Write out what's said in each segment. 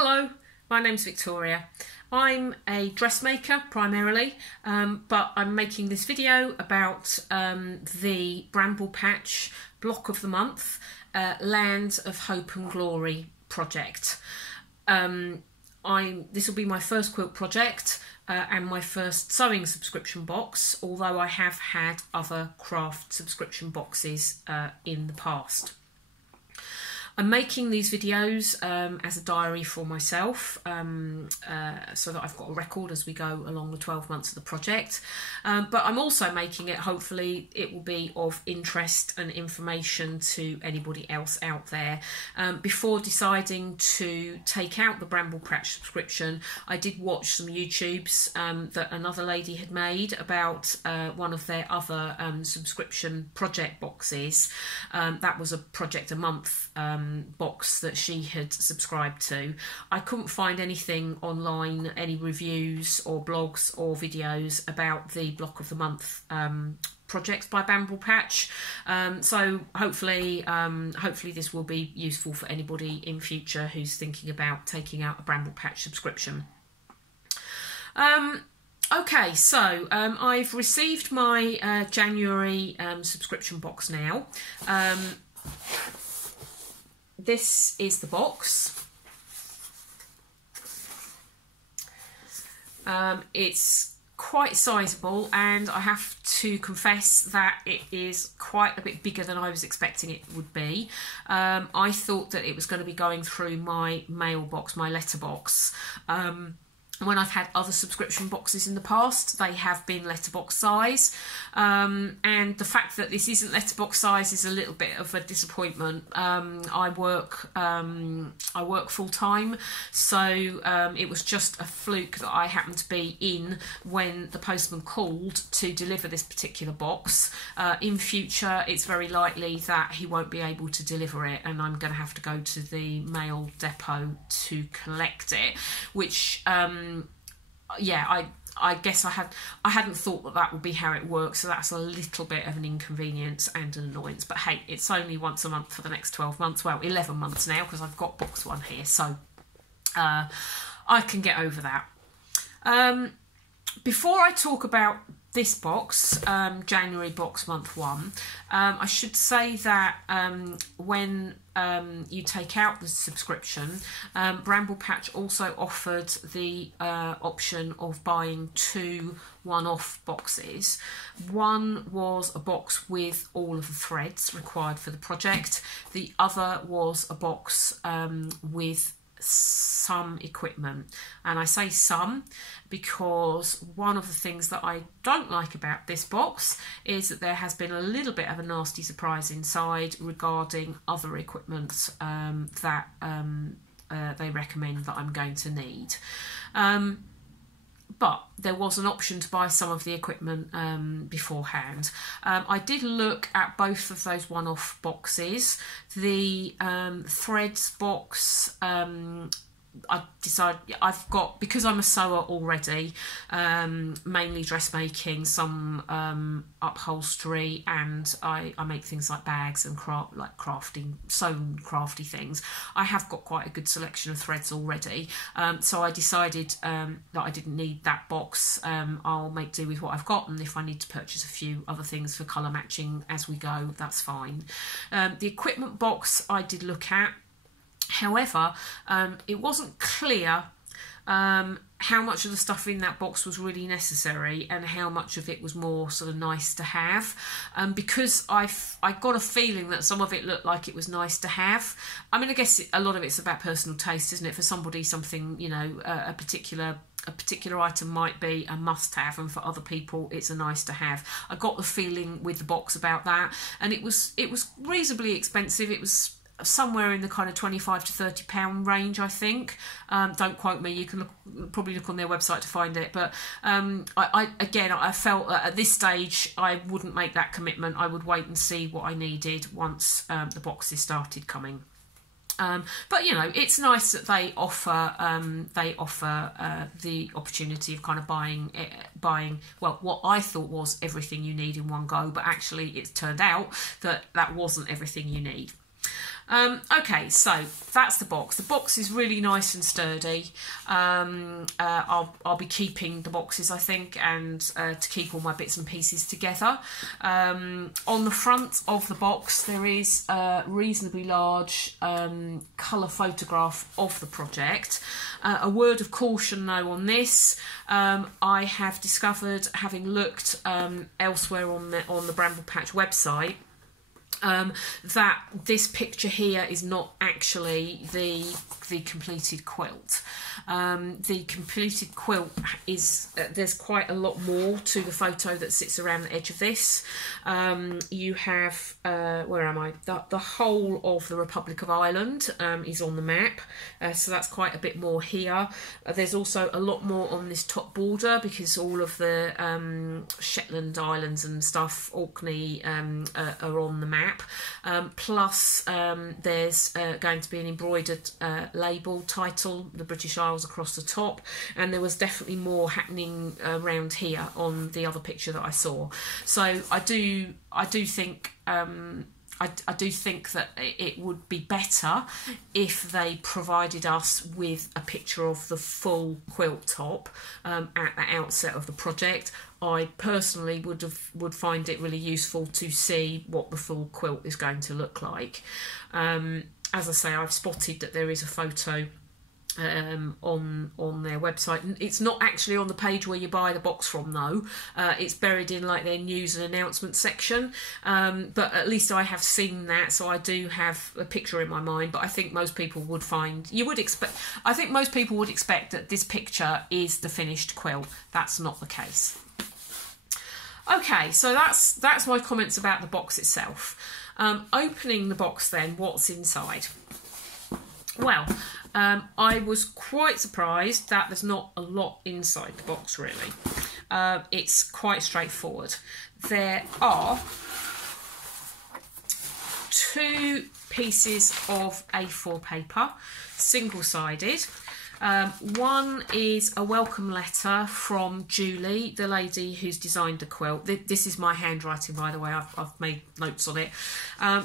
Hello, my name's Victoria. I'm a dressmaker primarily, but I'm making this video about the Bramble Patch Block of the Month Land of Hope and Glory project. This will be my first quilt project and my first sewing subscription box, although I have had other craft subscription boxes in the past. I'm making these videos as a diary for myself, so that I've got a record as we go along the 12 months of the project. But I'm also making it, hopefully it will be of interest and information to anybody else out there. Before deciding to take out the Bramble Patch subscription, I did watch some YouTubes that another lady had made about one of their other subscription project boxes. That was a project a month box that she had subscribed to. I couldn't find anything online, any reviews or blogs or videos about the Block of the Month projects by Bramble Patch, so hopefully this will be useful for anybody in future who's thinking about taking out a Bramble Patch subscription. Okay, so I've received my January subscription box now. This is the box. It's quite sizable, and I have to confess that it is quite a bit bigger than I was expecting it would be. I thought that it was going to be going through my mailbox, my letterbox. When I've had other subscription boxes in the past, they have been letterbox size, and the fact that this isn't letterbox size is a little bit of a disappointment. I work full time, so it was just a fluke that I happened to be in when the postman called to deliver this particular box. In future, it's very likely that he won't be able to deliver it, and I'm going to have to go to the mail depot to collect it, which yeah, I guess I hadn't thought that would be how it works, so that's a little bit of an inconvenience and an annoyance. But hey, it's only once a month for the next 12 months, well, 11 months now, because I've got box one here, so I can get over that. Before I talk about this box, January box month one, I should say that when you take out the subscription, Bramble Patch also offered the option of buying two one-off boxes. One was a box with all of the threads required for the project. The other was a box with some equipment, and I say some because one of the things that I don't like about this box is that there has been a little bit of a nasty surprise inside regarding other equipment that they recommend that I'm going to need. But there was an option to buy some of the equipment beforehand. I did look at both of those one-off boxes. The threads box, I decided I've got, because I'm a sewer already, mainly dressmaking, some upholstery, and I make things like bags and sewn crafty things. I have got quite a good selection of threads already, so I decided that I didn't need that box. I'll make do with what I've got, and if I need to purchase a few other things for colour matching as we go, that's fine. The equipment box I did look at. However, it wasn't clear how much of the stuff in that box was really necessary and how much of it was more sort of nice to have. Because I got a feeling that some of it looked like it was nice to have. I mean, I guess a lot of it's about personal taste, isn't it? For somebody, something, you know, a particular item might be a must-have, and for other people it's a nice to have. I got the feeling with the box about that, and it was reasonably expensive. It was somewhere in the kind of £25 to £30 range, I think. Don't quote me, you can probably look on their website to find it, but I felt that at this stage I wouldn't make that commitment. I would wait and see what I needed once the boxes started coming. But you know, it's nice that they offer the opportunity of kind of buying well, what I thought was everything you need in one go, but actually it's turned out that that wasn't everything you need. Okay, so that's the box. The box is really nice and sturdy. I'll be keeping the boxes, I think, and to keep all my bits and pieces together. On the front of the box there is a reasonably large colour photograph of the project. A word of caution though on this, I have discovered, having looked elsewhere on the Bramble Patch website, that this picture here is not actually the completed quilt. The completed quilt is, there's quite a lot more to the photo that sits around the edge of this. You have, where am I? The whole of the Republic of Ireland is on the map, so that's quite a bit more here. There's also a lot more on this top border because all of the Shetland Islands and stuff, Orkney, are on the map. Plus there's going to be an embroidered label title, the British Isles, across the top, and there was definitely more happening around here on the other picture that I saw. So I do think I do think that it would be better if they provided us with a picture of the full quilt top at the outset of the project. I personally would find it really useful to see what the full quilt is going to look like. As I say, I've spotted that there is a photo on their website, and it's not actually on the page where you buy the box from though. It's buried in like their news and announcement section, but at least I have seen that, so I do have a picture in my mind. But I think most people would I think most people would expect that this picture is the finished quilt. That's not the case. Okay, so that's my comments about the box itself. Opening the box then, what's inside? Well, I was quite surprised that there's not a lot inside the box really. It's quite straightforward. There are 2 pieces of A4 paper, single-sided. One is a welcome letter from Julie, the lady who's designed the quilt. This is my handwriting, by the way. I've made notes on it.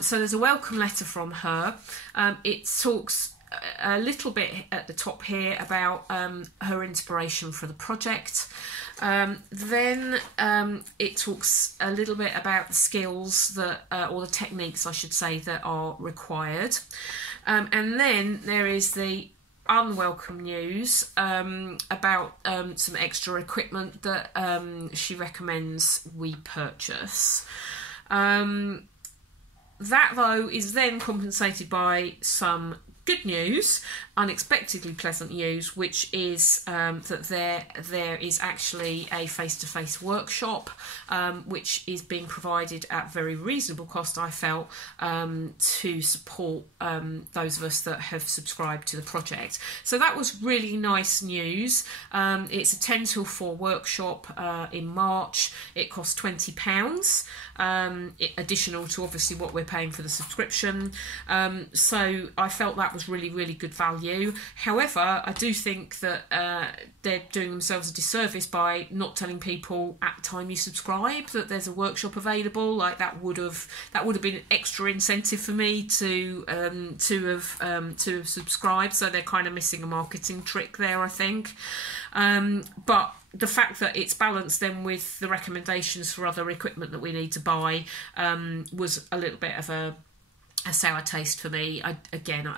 So there's a welcome letter from her. It talks a little bit at the top here about her inspiration for the project. Then it talks a little bit about the skills that, or the techniques I should say, that are required. And then there is the unwelcome news about some extra equipment that she recommends we purchase. That though is then compensated by some good news, unexpectedly pleasant news, which is that there is actually a face-to-face workshop which is being provided at very reasonable cost, I felt, to support those of us that have subscribed to the project. So that was really nice news. It's a 10 till 4 workshop in March. It costs £20, additional to obviously what we're paying for the subscription. So I felt that was really good value. However, I do think that they're doing themselves a disservice by not telling people at the time you subscribe that there's a workshop available. Like that would have been an extra incentive for me to have subscribed. So they're kind of missing a marketing trick there, I think. But the fact that it's balanced then with the recommendations for other equipment that we need to buy was a little bit of a sour taste for me. I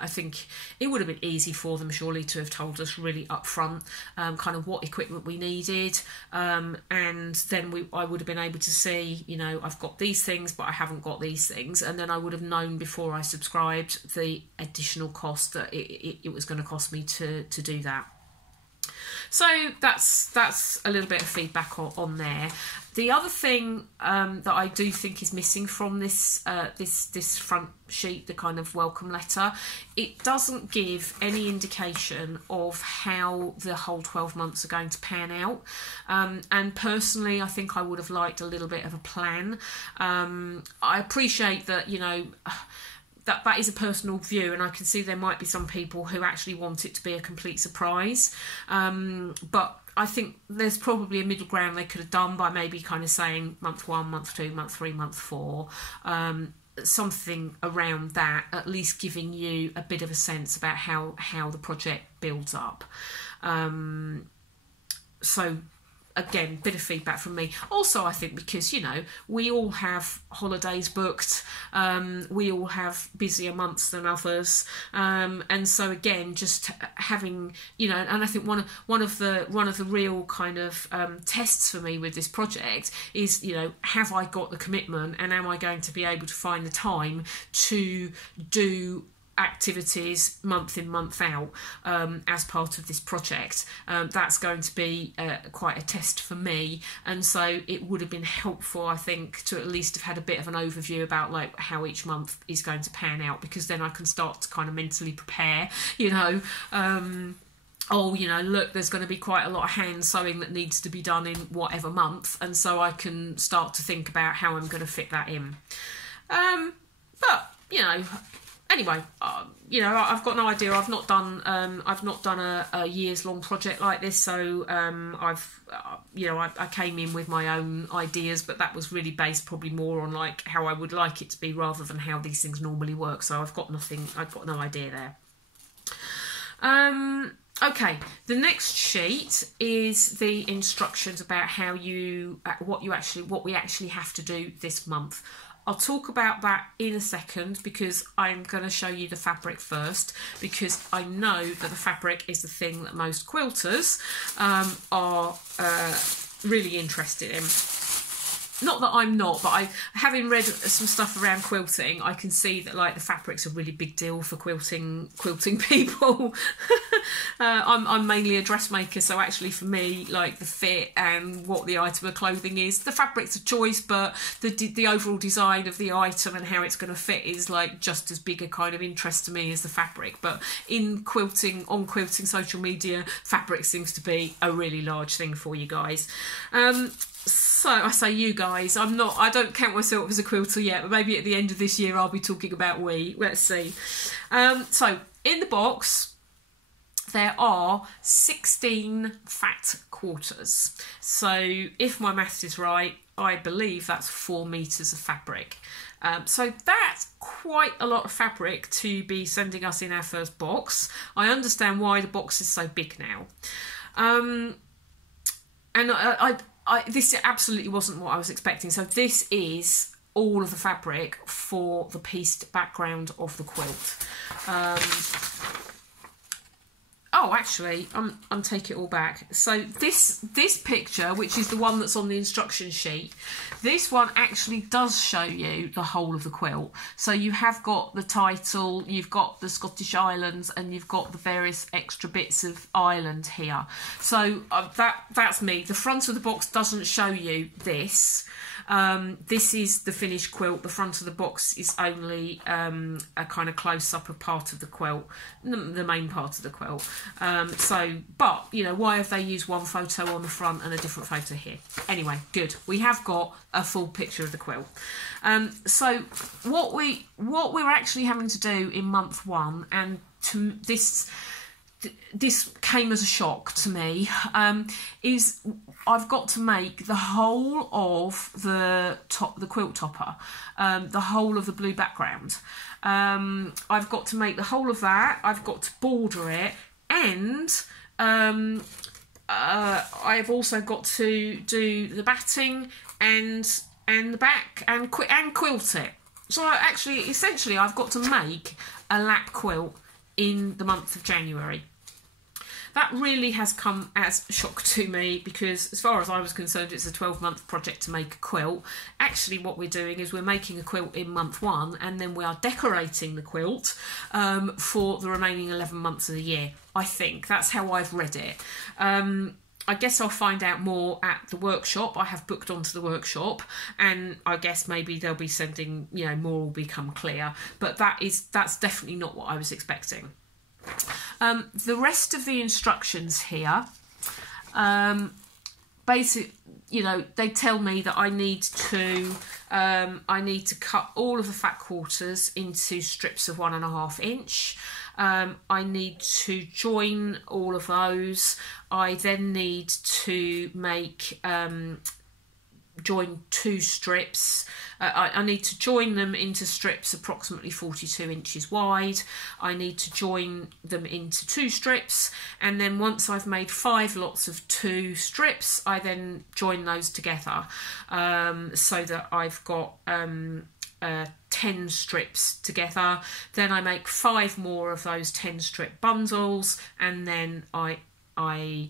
think it would have been easy for them surely to have told us really upfront kind of what equipment we needed, and then I would have been able to see, you know, I've got these things but I haven't got these things, and then I would have known before I subscribed the additional cost that it was going to cost me to do that. So that's a little bit of feedback on there. The other thing that I do think is missing from this this front sheet, the kind of welcome letter, it doesn't give any indication of how the whole 12 months are going to pan out. And personally, I think I would have liked a little bit of a plan. I appreciate that, you know, that is a personal view, and I can see there might be some people who actually want it to be a complete surprise. But I think there's probably a middle ground they could have done by maybe kind of saying month 1, month 2, month 3, month 4. something around that, at least giving you a bit of a sense about how the project builds up. So again, bit of feedback from me. Also, I think because, you know, we all have holidays booked, we all have busier months than others, and so again, just having, you know, and I think one of the real kind of tests for me with this project is, you know, have I got the commitment, and am I going to be able to find the time to do activities month in, month out, as part of this project. That's going to be quite a test for me, and so it would have been helpful, I think, to at least have had a bit of an overview about like how each month is going to pan out, because then I can start to kind of mentally prepare, you know, oh, you know, look, there's going to be quite a lot of hand sewing that needs to be done in whatever month, and so I can start to think about how I'm going to fit that in. But, you know, anyway, you know, I've got no idea. I've not done a years-long project like this, so you know, I came in with my own ideas, but that was really based probably more on like how I would like it to be rather than how these things normally work. So I've got no idea there. Okay, the next sheet is the instructions about how what we actually have to do this month. I'll talk about that in a second, because I'm going to show you the fabric first, because I know that the fabric is the thing that most quilters are really interested in. Not that I'm not, but having read some stuff around quilting, I can see that like the fabric's a really big deal for quilting people. I'm mainly a dressmaker, so actually for me, like the fit and what the item of clothing is, the fabric's a choice, but the overall design of the item and how it's going to fit is like just as big a kind of interest to me as the fabric. But in quilting, on quilting social media, fabric seems to be a really large thing for you guys. So I say you guys, I don't count myself as a quilter yet, but maybe at the end of this year I'll be talking about we. Let's see. So in the box there are 16 fat quarters. So if my maths is right, I believe that's 4 meters of fabric. So that's quite a lot of fabric to be sending us in our first box. I understand why the box is so big now. And this absolutely wasn't what I was expecting. So this is all of the fabric for the pieced background of the quilt. Oh, actually, I'm taking it all back. So this picture, which is the one that's on the instruction sheet, this one actually does show you the whole of the quilt. So you have got the title, you've got the Scottish Islands, and you've got the various extra bits of Ireland here. So that's me. The front of the box doesn't show you this. This is the finished quilt. The front of the box is only a kind of close-up of part of the quilt, the main part of the quilt. But, you know, why have they used one photo on the front and a different photo here? Anyway, good. We have got a full picture of the quilt. So what we're actually having to do in month one, and this came as a shock to me, is I've got to make the whole of the quilt topper, the whole of the blue background. I've got to make the whole of that. I've got to border it, and I've also got to do the batting and the back and quilt it. So essentially, I've got to make a lap quilt in the month of January. That really has come as a shock to me, because as far as I was concerned, it's a 12-month project to make a quilt. Actually, what we're doing is we're making a quilt in month one, and then we are decorating the quilt for the remaining 11 months of the year. I think that's how I've read it. I guess I'll find out more at the workshop. I have booked onto the workshop, and I guess maybe they'll be sending, you know, more will become clear. But that's definitely not what I was expecting. The rest of the instructions here, you know, they tell me that I need to cut all of the fat quarters into strips of 1.5 inch. I need to join all of those. I then need to make join 2 strips. I need to join them into strips approximately 42 inches wide. I need to join them into 2 strips, and then once I've made 5 lots of 2 strips, I then join those together, so that I've got 10 strips together. Then I make 5 more of those 10 strip bundles, and then I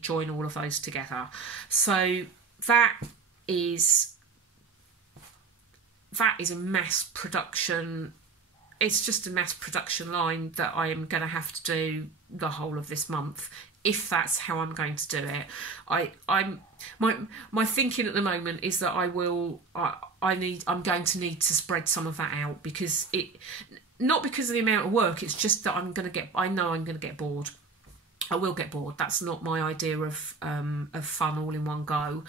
join all of those together. So that is a mass production. It's just a mass production line that I am going to have to do the whole of this month, if that's how I'm going to do it. My thinking at the moment is that I'm going to need to spread some of that out, because not because of the amount of work, it's just that I know I'm going to get bored. I will get bored. That's not my idea of fun all in one go.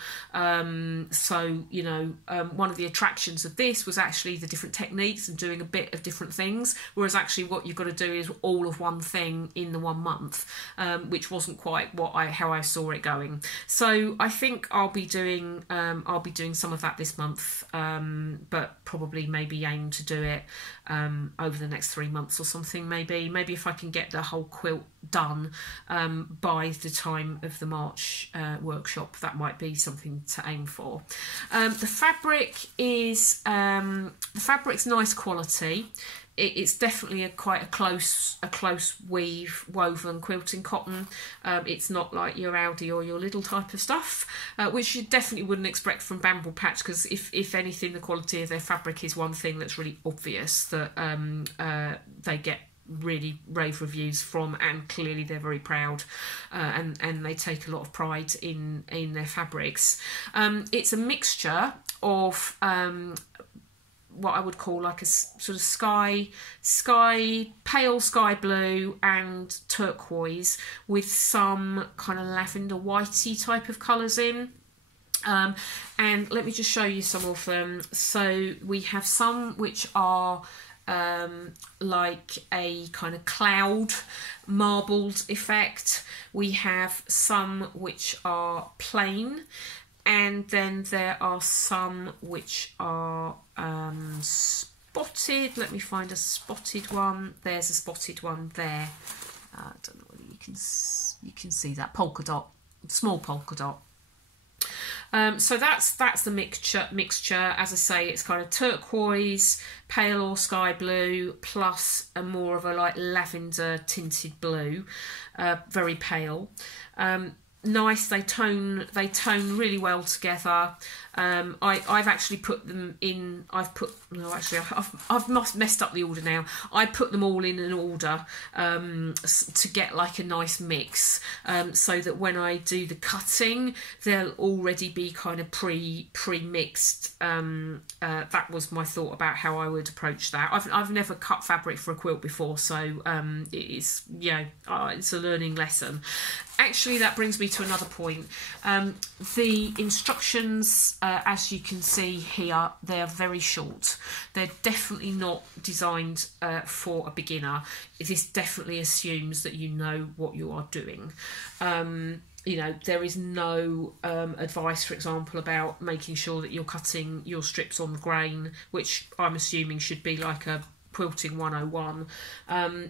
So, you know, one of the attractions of this was actually the different techniques and doing a bit of different things, whereas actually what you've got to do is all of one thing in the 1 month, which wasn't quite how I saw it going. So I think I'll be doing some of that this month, but probably maybe aim to do it over the next 3 months or something. Maybe if I can get the whole quilt done by the time of the March workshop, that might be something to aim for. The fabric's nice quality. It's definitely quite a close weave woven quilting cotton. It's not like your Aldi or your Lidl type of stuff, which you definitely wouldn't expect from Bramble Patch, because if anything, the quality of their fabric is one thing that's really obvious that they get really rave reviews from, and clearly they're very proud, and they take a lot of pride in their fabrics. It's a mixture of what I would call like a sort of pale sky blue and turquoise, with some kind of lavender whitey type of colours in. And let me just show you some of them. So we have some which are like a kind of cloud marbled effect. We have some which are plain, and then there are some which are spotted. Let me find a spotted one. There's a spotted one there. I don't know whether you can see that polka dot, small polka dot. So that's the mixture. As I say, it's kind of turquoise, pale or sky blue, plus a more of a like lavender tinted blue, very pale. Nice, they tone really well together. I've actually put them in. I've messed up the order now. I put them all in an order to get like a nice mix, so that when I do the cutting, they'll already be kind of pre-mixed. That was my thought about how I would approach that. I've never cut fabric for a quilt before, so it's a learning lesson. Actually, that brings me to another point. The instructions, as you can see here, they're very short. They're definitely not designed for a beginner. This definitely assumes that you know what you are doing. You know, there is no advice, for example, about making sure that you're cutting your strips on the grain, which I'm assuming should be like a Quilting 101.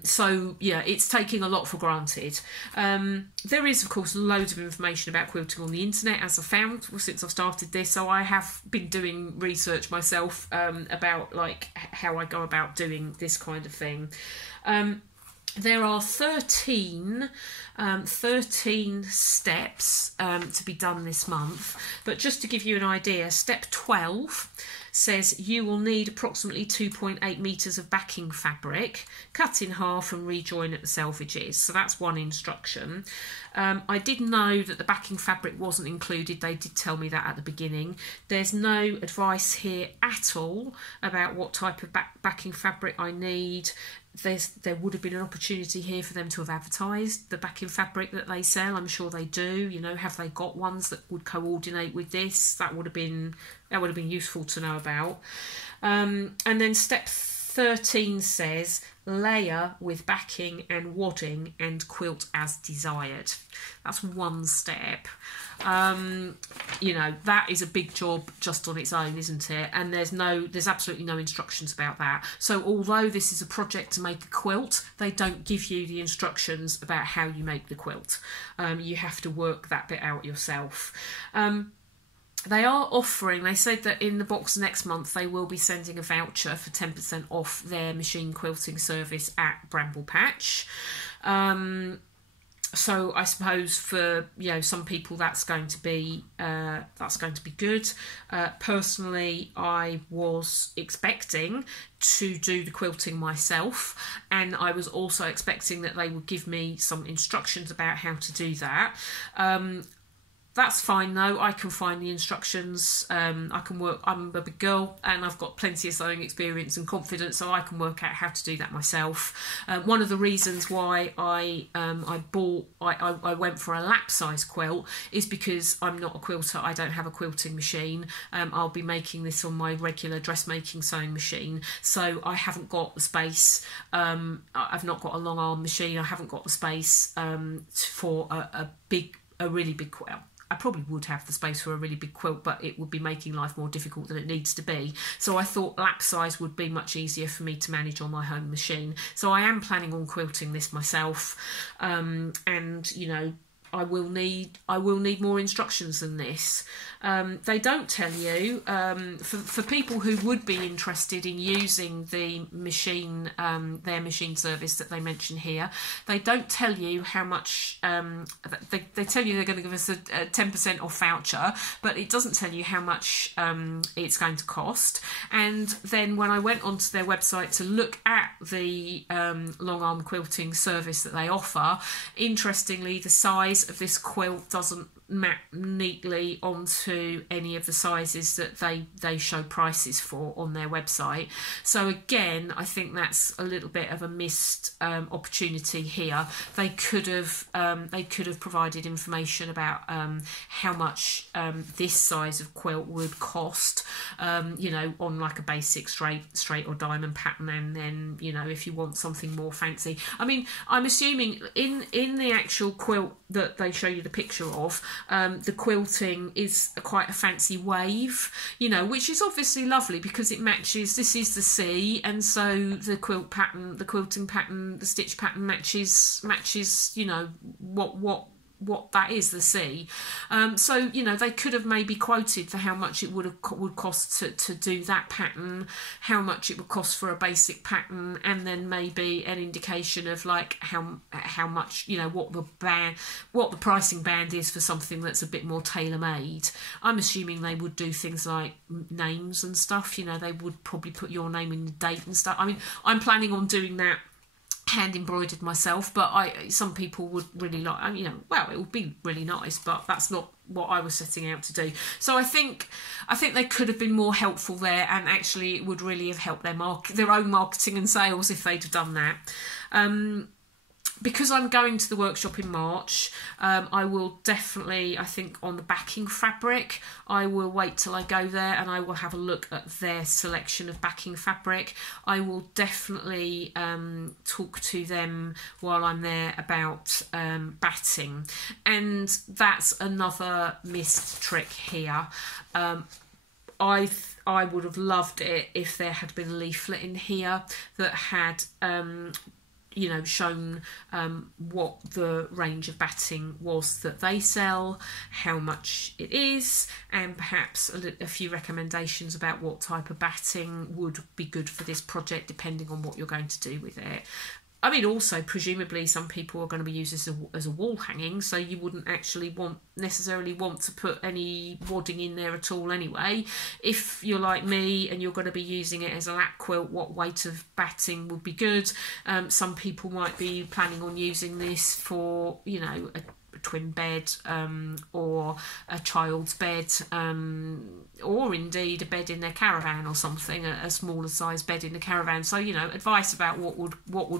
So yeah, it's taking a lot for granted. There is of course loads of information about quilting on the internet, as I've found since I've started this, so I have been doing research myself about like how I go about doing this kind of thing. There are 13 steps to be done this month, but just to give you an idea, step 12 says you will need approximately 2.8 metres of backing fabric, cut in half and rejoin at the selvages. So that's one instruction. I did know that the backing fabric wasn't included. They did tell me that at the beginning. There's no advice here at all about what type of backing fabric I need. There would have been an opportunity here for them to have advertised the backing fabric that they sell. I'm sure they do. You know, have they got ones that would coordinate with this? That would have been useful to know about. And then step 13 says layer with backing and wadding and quilt as desired. That's one step. You know, that is a big job just on its own, isn't it? And there's absolutely no instructions about that. So although this is a project to make a quilt, they don't give you the instructions about how you make the quilt. You have to work that bit out yourself. They are offering, they said that in the box next month they will be sending a voucher for 10% off their machine quilting service at Bramble Patch. So I suppose for, you know, some people that's going to be good. Personally, I was expecting to do the quilting myself, and I was also expecting that they would give me some instructions about how to do that. That's fine though, I can find the instructions, I can work, I'm a big girl and I've got plenty of sewing experience and confidence, so I can work out how to do that myself. One of the reasons why I went for a lap size quilt is because I'm not a quilter, I don't have a quilting machine. I'll be making this on my regular dressmaking sewing machine, so I haven't got the space, I've not got a long arm machine, I haven't got the space for a really big quilt. I probably would have the space for a really big quilt, but it would be making life more difficult than it needs to be. So I thought lap size would be much easier for me to manage on my home machine. So I am planning on quilting this myself, and you know, I will need more instructions than this. They don't tell you, for people who would be interested in using the machine, their machine service that they mention here, they don't tell you how much, they tell you they're going to give us a 10% off voucher, but it doesn't tell you how much it's going to cost. And then when I went onto their website to look at the long arm quilting service that they offer, interestingly, the size of this quilt doesn't map neatly onto any of the sizes that they show prices for on their website. So again, I think that's a little bit of a missed opportunity here. They could have provided information about how much this size of quilt would cost, you know, on like a basic straight or diamond pattern, and then, you know, if you want something more fancy. I mean, I'm assuming in the actual quilt that they show you the picture of, the quilting is quite a fancy wave, you know, which is obviously lovely because it matches, this is the sea, and so the quilt pattern, the quilting pattern, the stitch pattern matches, you know, what that is, the sea. So, you know, they could have maybe quoted for how much it would cost to do that pattern, how much it would cost for a basic pattern, and then maybe an indication of like how much, you know, what the pricing band is for something that's a bit more tailor-made. I'm assuming they would do things like names and stuff, you know, they would probably put your name in the date and stuff. I mean, I'm planning on doing that hand embroidered myself, but some people would really like, you know, well, it would be really nice, but that's not what I was setting out to do. So I think they could have been more helpful there, and actually it would really have helped their own marketing and sales if they'd have done that. Because I'm going to the workshop in March, I will definitely, I think on the backing fabric, I will wait till I go there and I will have a look at their selection of backing fabric. I will definitely talk to them while I'm there about batting. And that's another missed trick here. I would have loved it if there had been a leaflet in here that had you know, shown what the range of batting was that they sell, how much it is, and perhaps a few recommendations about what type of batting would be good for this project depending on what you're going to do with it. I mean, also, presumably some people are going to be used as a wall hanging, so you wouldn't actually necessarily want to put any wadding in there at all anyway. If you're like me and you're going to be using it as a lap quilt, what weight of batting would be good? Some people might be planning on using this for, you know, a twin bed, or a child's bed, or indeed a bed in their caravan or something, a smaller size bed in the caravan. So, you know, advice about what would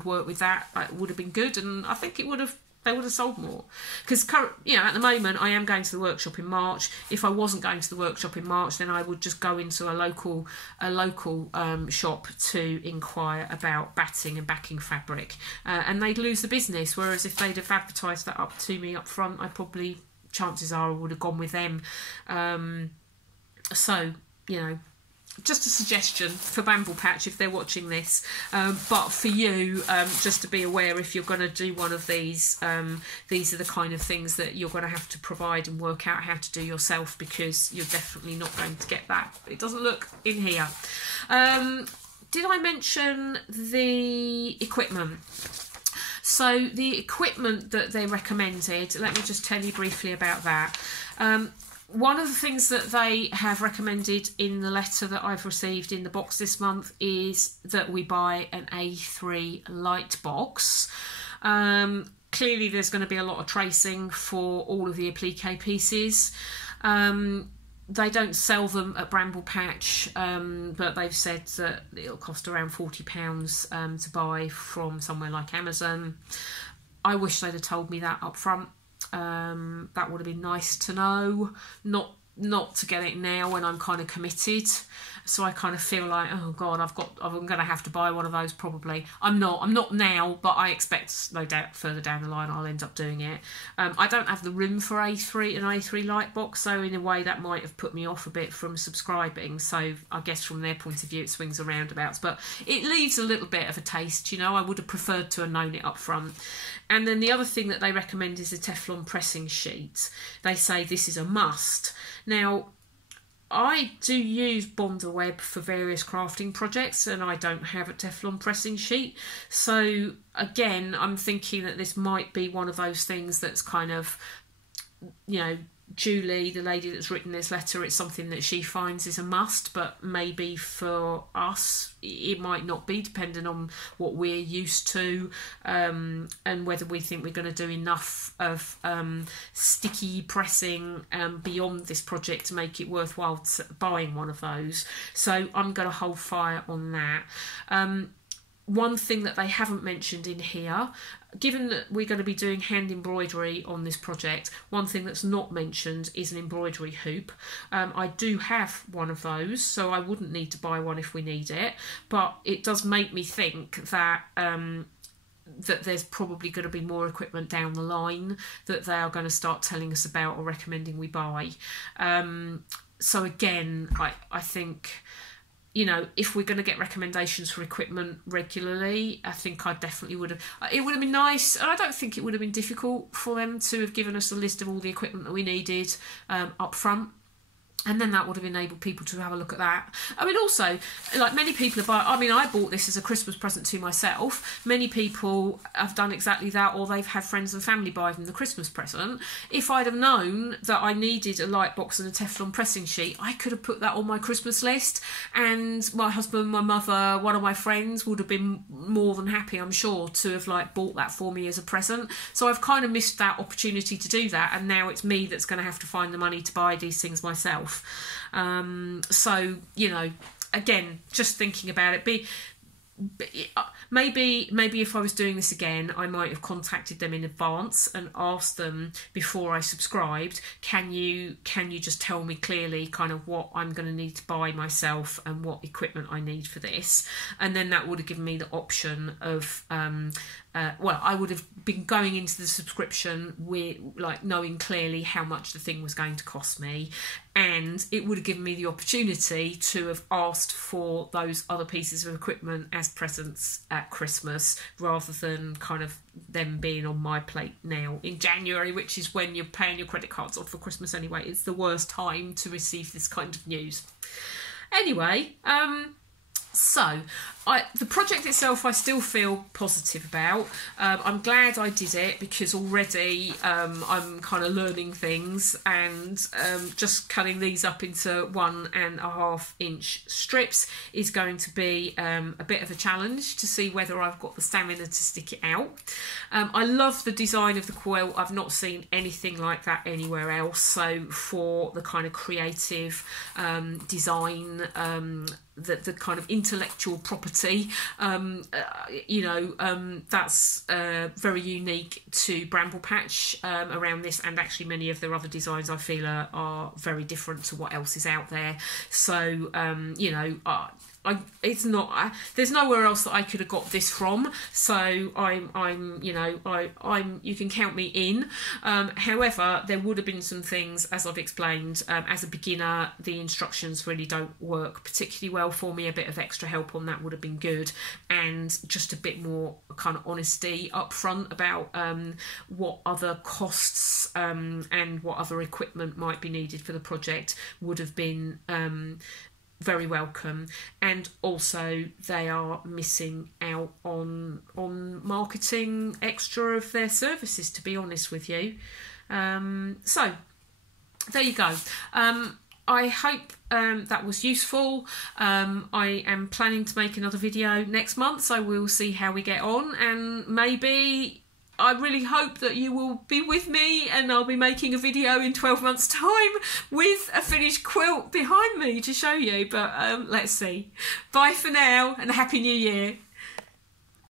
work with that would have been good, and I think it would have They would have sold more. Because, you know, at the moment, I am going to the workshop in March. If I wasn't going to the workshop in March, then I would just go into a local shop to inquire about batting and backing fabric, and they'd lose the business. Whereas if they'd have advertised that up to me up front, I probably, chances are, I would have gone with them. So, you know, just a suggestion for Bramble Patch if they're watching this, but for you, just to be aware, if you're going to do one of these are the kind of things that you're going to have to provide and work out how to do yourself, because you're definitely not going to get that. It doesn't look in here. Did I mention the equipment? So the equipment that they recommended, let me just tell you briefly about that. One of the things that they have recommended in the letter that I've received in the box this month is that we buy an A3 light box. Clearly there's going to be a lot of tracing for all of the applique pieces. They don't sell them at Bramble Patch, but they've said that it'll cost around £40 to buy from somewhere like Amazon. I wish they'd have told me that up front. That would have been nice to know, not to get it now when I'm kind of committed. So I kind of feel like, oh God, I'm going to have to buy one of those probably. I'm not now, but I expect no doubt further down the line I'll end up doing it. I don't have the room for an A3 light box, so in a way that might have put me off a bit from subscribing. So I guess from their point of view it swings and roundabouts, but it leaves a little bit of a taste, you know. I would have preferred to have known it up front. And then the other thing that they recommend is a Teflon pressing sheet. They say this is a must. Now, I do use Bonder Web for various crafting projects, and I don't have a Teflon pressing sheet. So again, I'm thinking that this might be one of those things that's kind of, you know, Julie, the lady that's written this letter, it's something that she finds is a must, but maybe for us it might not be, depending on what we're used to, and whether we think we're going to do enough of sticky pressing beyond this project to make it worthwhile buying one of those. So I'm going to hold fire on that. One thing that they haven't mentioned in here, given that we're going to be doing hand embroidery on this project, one thing that's not mentioned is an embroidery hoop. I do have one of those, so I wouldn't need to buy one if we need it, but it does make me think that that there's probably going to be more equipment down the line that they are going to start telling us about or recommending we buy. So again, I think, you know, if we're going to get recommendations for equipment regularly, I think I definitely would have. It would have been nice, and I don't think it would have been difficult for them to have given us a list of all the equipment that we needed up front. And then that would have enabled people to have a look at that. I mean, also, like many people have I bought this as a Christmas present to myself. Many people have done exactly that, or they've had friends and family buy them the Christmas present. If I'd have known that I needed a light box and a Teflon pressing sheet, I could have put that on my Christmas list. And my husband, my mother, one of my friends would have been more than happy, I'm sure, to have like bought that for me as a present. So I've kind of missed that opportunity to do that, and now it's me that's going to have to find the money to buy these things myself. So, you know, again, just thinking about it, maybe if I was doing this again, I might have contacted them in advance and asked them before I subscribed, can you just tell me clearly kind of what I'm going to need to buy myself and what equipment I need for this, and then that would have given me the option of well, I would have been going into the subscription with like knowing clearly how much the thing was going to cost me, and it would have given me the opportunity to have asked for those other pieces of equipment as presents at Christmas, rather than kind of them being on my plate now in January, which is when you're paying your credit cards off for Christmas anyway. It's the worst time to receive this kind of news. Anyway, so the project itself I still feel positive about. I'm glad I did it, because already I'm kind of learning things, and just cutting these up into 1.5 inch strips is going to be a bit of a challenge to see whether I've got the stamina to stick it out. I love the design of the quilt. I've not seen anything like that anywhere else, so for the kind of creative design, the kind of intellectual property quality. You know, that's very unique to Bramble Patch around this, and actually many of their other designs I feel are very different to what else is out there. So you know, it's not, there's nowhere else that I could have got this from, so I'm you know, I'm you can count me in. However, there would have been some things, as I've explained, as a beginner the instructions really don't work particularly well for me. A bit of extra help on that would have been good, and just a bit more kind of honesty up front about what other costs and what other equipment might be needed for the project would have been very welcome. And also they are missing out on marketing extra of their services, to be honest with you. So there you go. I hope that was useful. I am planning to make another video next month, so we'll see how we get on, and maybe I really hope that you will be with me and I'll be making a video in 12 months' time with a finished quilt behind me to show you. But let's see. Bye for now, and a Happy New Year.